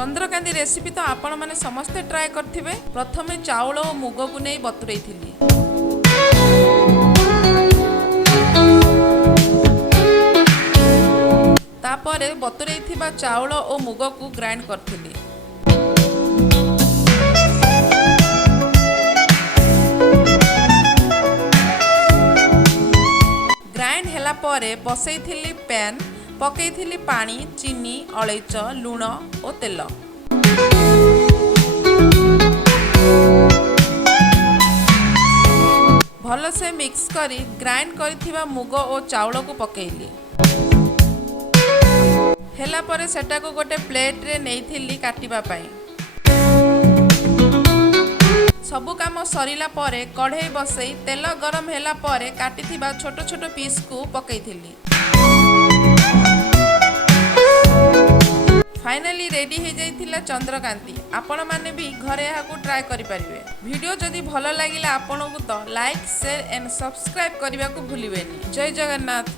चंद्रकांती recipe तो आपण माने समस्ते ट्राए करथिबे। प्रथमे चाउल और मुग को नै बतुरैथिली। तापरे बतुरैथिबा चाउल और मुग को ग्राइंड करथिली। ग्राइंड हैला परे बसैथिली पैन, पकैथिली पानी, चीनी, अलैच, लुण और तेल। भल से मिक्स करी ग्राइंड करिथिबा मुग और चाउल को पकैली। हैला परे सेटा को गोटे प्लेट रे नेइथिली काटिबा पई। सबु काम सरिला परे कढ़ई बसई तेल गरम हैला परे काटिथिबा छोट छोट पीस को पकैथिली। फाइनली रेडी हो जाइथिला चंद्रकांती। आपण माने भी घरे यहाँ को ट्राए करि परिबे। वीडियो जदि भल लागिला आपन को तो लाइक शेयर एंड सब्सक्राइब करने को भूलिबेनी। जय जगन्नाथ।